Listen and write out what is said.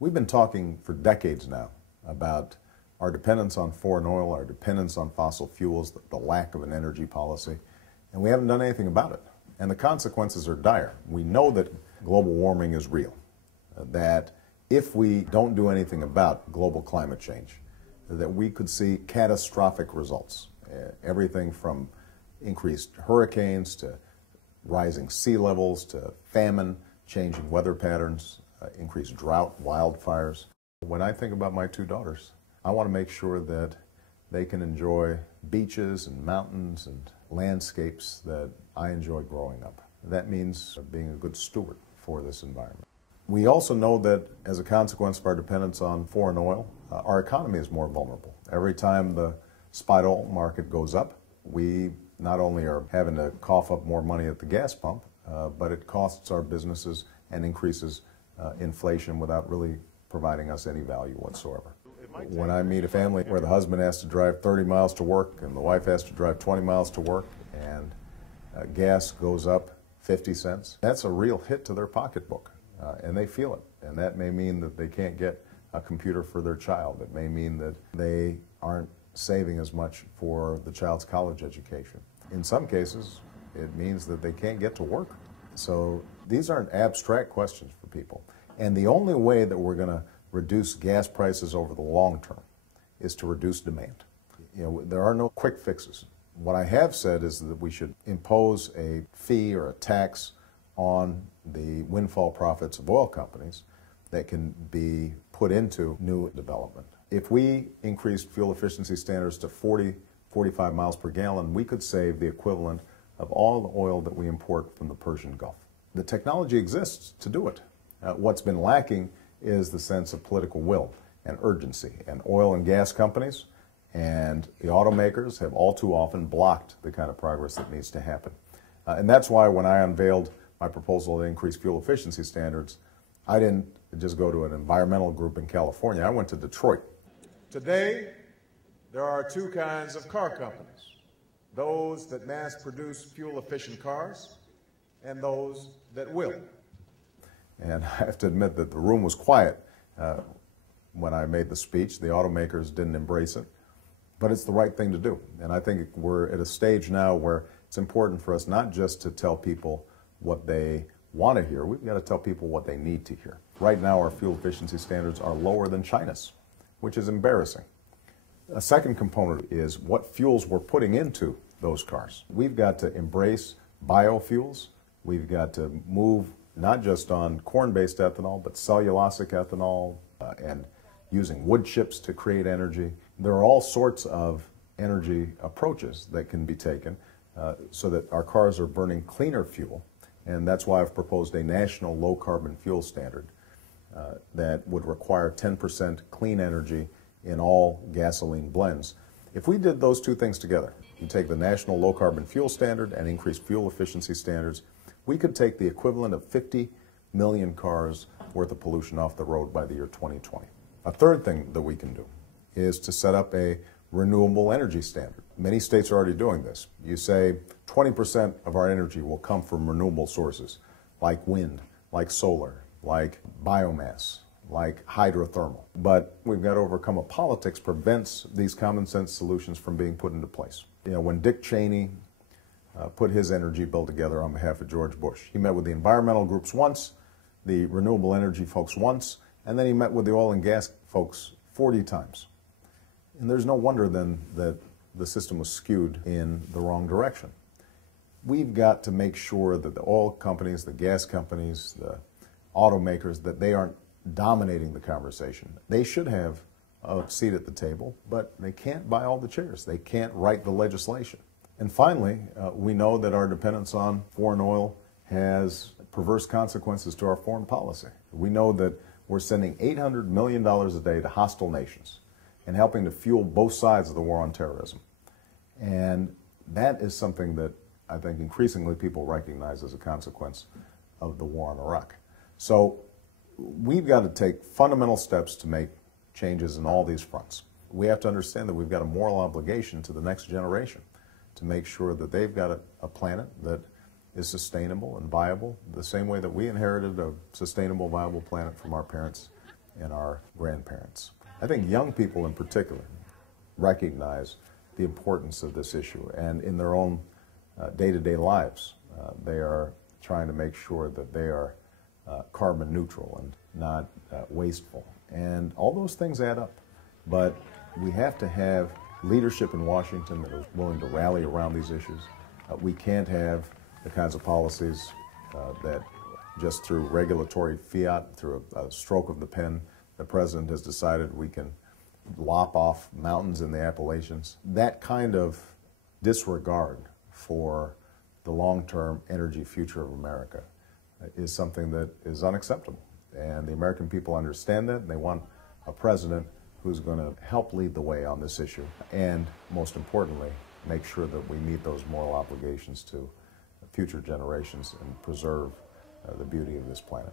We've been talking for decades now about our dependence on foreign oil, our dependence on fossil fuels, the lack of an energy policy, and we haven't done anything about it. And the consequences are dire. We know that global warming is real, that if we don't do anything about global climate change, that we could see catastrophic results. Everything from increased hurricanes to rising sea levels to famine, changing weather patterns, increased drought, wildfires. When I think about my two daughters, I want to make sure that they can enjoy beaches and mountains and landscapes that I enjoyed growing up. That means being a good steward for this environment. We also know that as a consequence of our dependence on foreign oil, our economy is more vulnerable. Every time the spot oil market goes up, we not only are having to cough up more money at the gas pump, but it costs our businesses and increases inflation without really providing us any value whatsoever. When I meet a family where the husband has to drive 30 miles to work and the wife has to drive 20 miles to work and gas goes up 50 cents, that's a real hit to their pocketbook, and they feel it. And that may mean that they can't get a computer for their child. It may mean that they aren't saving as much for the child's college education. In some cases, it means that they can't get to work. So these aren't abstract questions for people. And the only way that we're going to reduce gas prices over the long term is to reduce demand. You know, there are no quick fixes. What I have said is that we should impose a fee or a tax on the windfall profits of oil companies that can be put into new development. If we increased fuel efficiency standards to 45 miles per gallon, we could save the equivalent of all the oil that we import from the Persian Gulf. The technology exists to do it. What's been lacking is the sense of political will and urgency. And oil and gas companies and the automakers have all too often blocked the kind of progress that needs to happen. And that's why when I unveiled my proposal to increase fuel efficiency standards, I didn't just go to an environmental group in California. I went to Detroit. Today, there are two kinds of car companies: those that mass produce fuel-efficient cars and those that will. And I have to admit that the room was quiet when I made the speech. The automakers didn't embrace it, but it's the right thing to do. And I think we're at a stage now where it's important for us not just to tell people what they want to hear, we've got to tell people what they need to hear. Right now, our fuel efficiency standards are lower than China's, which is embarrassing. A second component is what fuels we're putting into those cars. We've got to embrace biofuels. We've got to move not just on corn-based ethanol, but cellulosic ethanol and using wood chips to create energy. There are all sorts of energy approaches that can be taken so that our cars are burning cleaner fuel. And that's why I've proposed a national low-carbon fuel standard that would require 10% clean energy in all gasoline blends. If we did those two things together, you take the national low-carbon fuel standard and increase fuel efficiency standards, we could take the equivalent of 50 million cars worth of pollution off the road by the year 2020. A third thing that we can do is to set up a renewable energy standard. Many states are already doing this. You say 20% of our energy will come from renewable sources, like wind, like solar, like biomass, like hydrothermal. But we've got to overcome a politics prevents these common sense solutions from being put into place. You know, when Dick Cheney put his energy bill together on behalf of George Bush, he met with the environmental groups once, the renewable energy folks once, and then he met with the oil and gas folks 40 times. And there's no wonder then that the system was skewed in the wrong direction. We've got to make sure that the oil companies, the gas companies, the automakers, that they aren't dominating the conversation. They should have a seat at the table, but they can't buy all the chairs. They can't write the legislation. And finally, we know that our dependence on foreign oil has perverse consequences to our foreign policy. We know that we're sending $800 million a day to hostile nations and helping to fuel both sides of the war on terrorism. And that is something that I think increasingly people recognize as a consequence of the war in Iraq. So we've got to take fundamental steps to make changes in all these fronts. We have to understand that we've got a moral obligation to the next generation to make sure that they've got a planet that is sustainable and viable, the same way that we inherited a sustainable, viable planet from our parents and our grandparents. I think young people in particular recognize the importance of this issue, and in their own day-to-day lives, they are trying to make sure that they are carbon neutral and not wasteful. And all those things add up. But we have to have leadership in Washington that is willing to rally around these issues. We can't have the kinds of policies that just through regulatory fiat, through a stroke of the pen, the president has decided we can lop off mountains in the Appalachians. That kind of disregard for the long-term energy future of America is something that is unacceptable. And the American people understand that, and they want a president who's going to help lead the way on this issue, and most importantly, make sure that we meet those moral obligations to future generations and preserve the beauty of this planet.